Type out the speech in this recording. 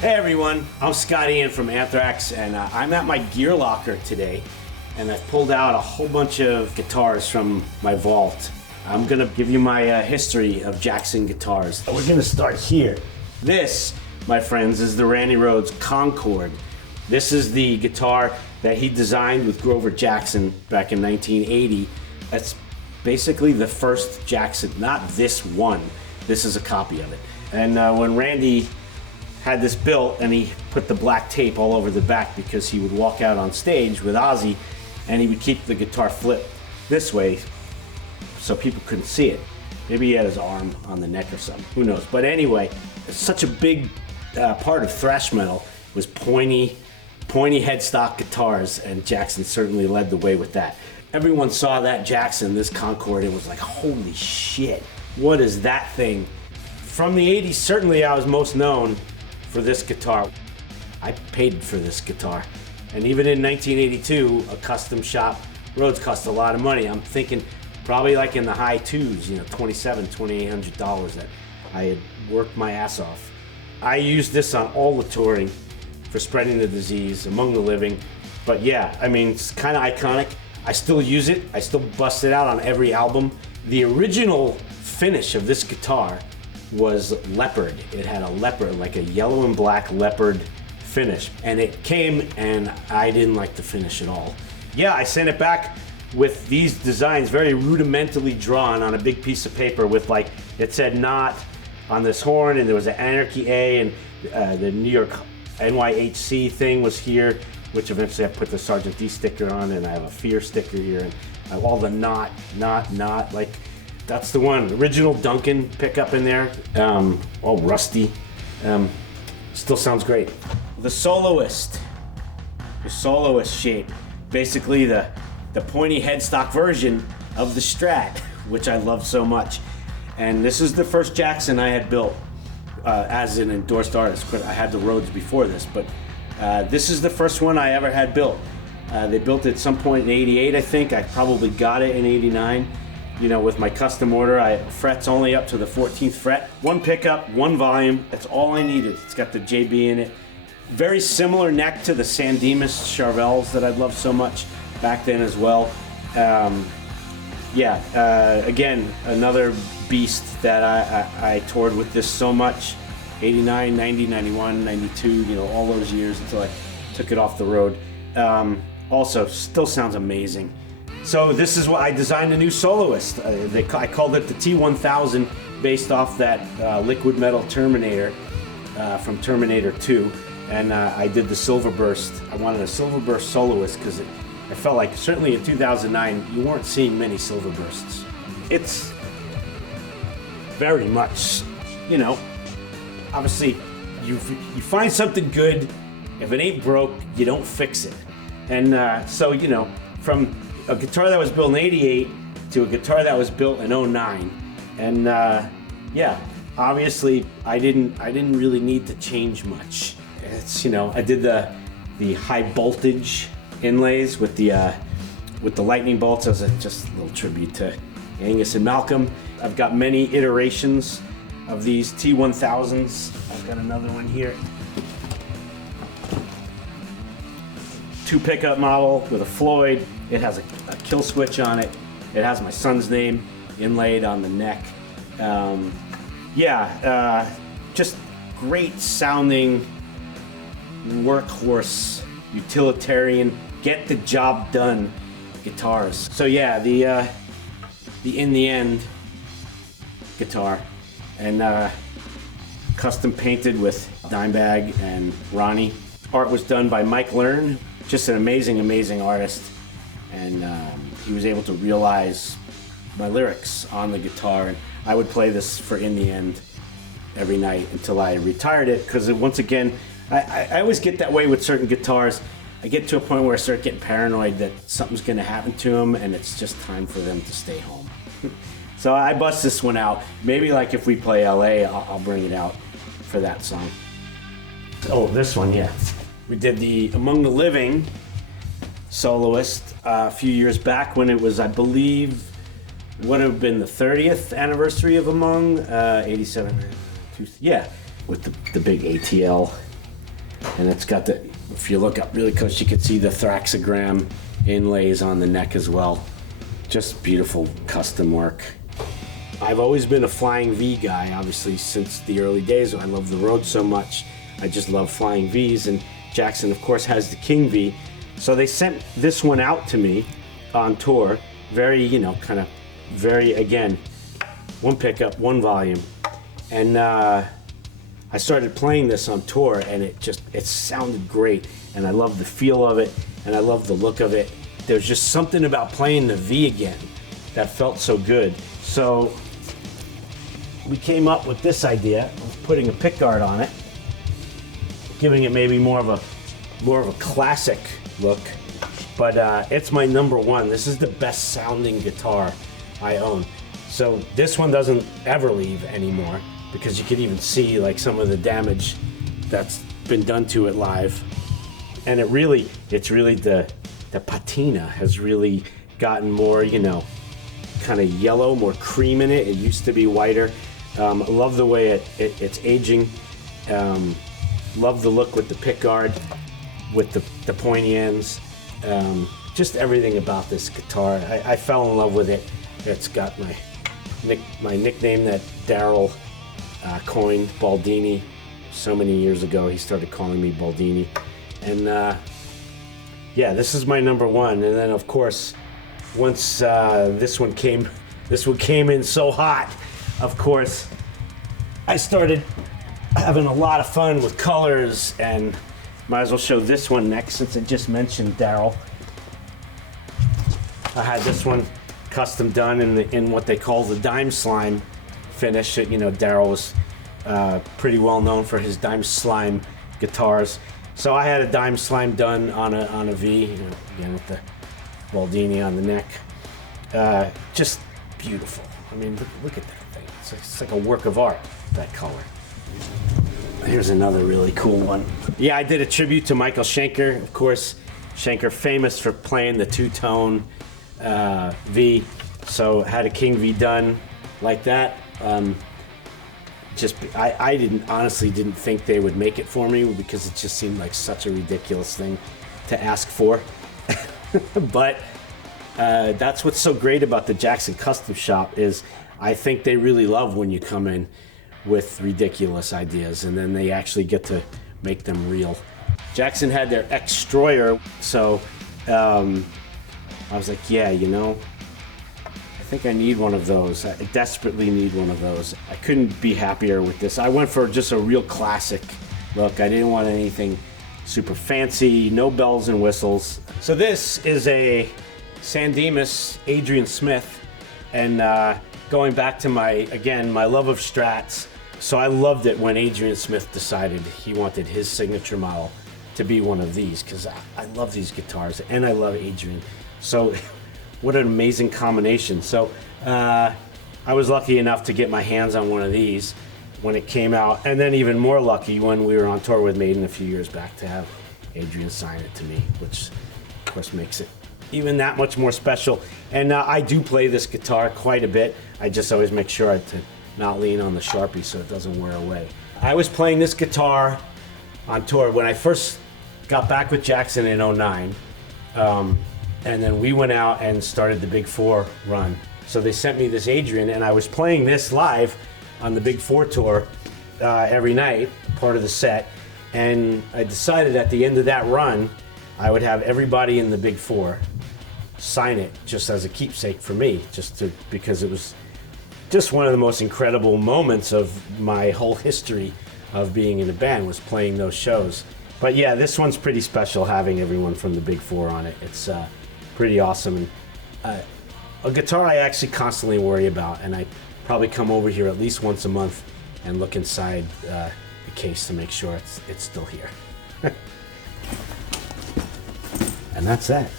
Hey everyone, I'm Scott Ian from Anthrax, and I'm at my gear locker today, and I've pulled out a whole bunch of guitars from my vault. I'm gonna give you my history of Jackson guitars. We're gonna start here. This, my friends, is the Randy Rhoads Concord. This is the guitar that he designed with Grover Jackson back in 1980. That's basically the first Jackson, not this one. This is a copy of it. And when Randy had this built, and he put the black tape all over the back because he would walk out on stage with Ozzy and he would keep the guitar flipped this way so people couldn't see it. Maybe he had his arm on the neck or something, who knows. But anyway, such a big part of thrash metal was pointy headstock guitars, and Jackson certainly led the way with that. Everyone saw that Jackson, this Concord, and was like, holy shit, what is that thing? From the 80s, certainly I was most known for this guitar. I paid for this guitar. And even in 1982, a custom shop, Rhoads cost a lot of money. I'm thinking probably like in the high twos, $2,700, $2,800 that I had worked my ass off. I used this on all the touring for spreading the disease among the living. But yeah, I mean, it's kind of iconic. I still use it. I still bust it out on every album. The original finish of this guitar was leopard. It had a leopard, like a yellow and black leopard finish. And it came, and I didn't like the finish at all. Yeah, I sent it back with these designs, very rudimentally drawn on a big piece of paper with, like, it said "not" on this horn, and there was an Anarchy A, and the New York NYHC thing was here, which eventually I put the Sergeant D sticker on, and I have a Fear sticker here, and I have all the not, like, that's the one. Original Duncan pickup in there, all rusty. Still sounds great. The soloist shape, basically the pointy headstock version of the Strat, which I love so much. And this is the first Jackson I had built as an endorsed artist. But I had the Rhoads before this, but this is the first one I ever had built. They built it at some point in '88, I think. I probably got it in '89. With my custom order, frets only up to the 14th fret. One pickup, one volume, that's all I needed. It's got the JB in it. Very similar neck to the San Dimas Charvels that I loved so much back then as well. Again, another beast that I toured with this so much. 89, 90, 91, 92, all those years until I took it off the road. Also, still sounds amazing. So this is what I designed, a new soloist. I called it the T1000, based off that liquid metal Terminator from Terminator 2. And I did the silverburst. I wanted a silverburst soloist because I felt like, certainly in 2009, you weren't seeing many silverbursts. It's very much, obviously you find something good. If it ain't broke, you don't fix it. And so, from a guitar that was built in '88 to a guitar that was built in '09, and obviously I didn't really need to change much. It's I did the high voltage inlays with the lightning bolts as just a little tribute to Angus and Malcolm. I've got many iterations of these T1000s. I've got another one here. 2 pickup model with a Floyd. It has a kill switch on it. It has my son's name inlaid on the neck. Just great sounding workhorse, utilitarian, get the job done guitars. So yeah, the In the End guitar, and custom painted with Dimebag and Ronnie. Art was done by Mike Learn, just an amazing artist. And he was able to realize my lyrics on the guitar, and I would play this for In the End every night until I retired it, because once again, I always get that way with certain guitars. I get to a point where I start getting paranoid that something's going to happen to them, and it's just time for them to stay home. So I bust this one out. Maybe like if we play LA, I'll bring it out for that song. Oh, this one, yeah. We did the Among the Living soloist a few years back when it was, I believe, would have been the 30th anniversary of Among, 87, yeah, with the big ATL And it's got the, if you look up really close, you can see the Thraxogram inlays on the neck as well. Just beautiful custom work. I've always been a flying V guy, obviously since the early days. I love the Rhoads so much. I just love flying Vs, and Jackson of course has the King V. So they sent this one out to me on tour. Very, you know, kind of very, again, one pickup, one volume. And I started playing this on tour, and it sounded great. And I love the feel of it, and I love the look of it. There's just something about playing the V again that felt so good. So we came up with this idea of putting a pickguard on it, giving it maybe more of a classic look. But it's my number one. This is the best sounding guitar I own. So this one doesn't ever leave anymore, because you can even see like some of the damage that's been done to it live. And it's really the patina has really gotten more, you know, kind of yellow, more cream in it. It used to be whiter. I love the way it's aging. Love the look with the pickguard, with the pointy ends. Just everything about this guitar. I fell in love with it. It's got my nickname that Daryl coined, Baldini, so many years ago. He started calling me Baldini. And yeah, this is my number one. And then of course, once this one came in so hot, of course, I started having a lot of fun with colors, and might as well show this one next since I just mentioned Daryl. I had this one custom done in what they call the dime slime finish. You know, Daryl was pretty well known for his dime slime guitars. So I had a dime slime done on a V, you know, again with the Baldini on the neck. Just beautiful. I mean, look at that thing. It's like a work of art, that color. Here's another really cool one. Yeah, I did a tribute to Michael Schenker. Of course, Schenker famous for playing the two-tone V. So had a King V done like that. I honestly didn't think they would make it for me, because it just seemed like such a ridiculous thing to ask for. But that's what's so great about the Jackson Custom Shop, is I think they really love when you come in with ridiculous ideas, and then they actually get to make them real. Jackson had their X-Stroyer, so I was like, yeah, you know, I think I need one of those. I desperately need one of those. I couldn't be happier with this. I went for just a real classic look. I didn't want anything super fancy, no bells and whistles. So this is a San Dimas Adrian Smith, and going back to my love of Strats. So I loved it when Adrian Smith decided he wanted his signature model to be one of these, because I love these guitars and I love Adrian. So what an amazing combination. So I was lucky enough to get my hands on one of these when it came out, and then even more lucky when we were on tour with Maiden a few years back to have Adrian sign it to me, which of course makes it even that much more special. And I do play this guitar quite a bit. I just always make sure to not lean on the Sharpie so it doesn't wear away. I was playing this guitar on tour when I first got back with Jackson in '09. And then we went out and started the Big Four run. So they sent me this Adrian, and I was playing this live on the Big Four tour every night, part of the set. And I decided at the end of that run, I would have everybody in the Big Four sign it just as a keepsake for me, because it was just one of the most incredible moments of my whole history of being in a band, was playing those shows. But yeah, this one's pretty special, having everyone from the Big Four on it. It's pretty awesome. And a guitar I actually constantly worry about, and I probably come over here at least once a month and look inside the case to make sure it's still here. And that's that.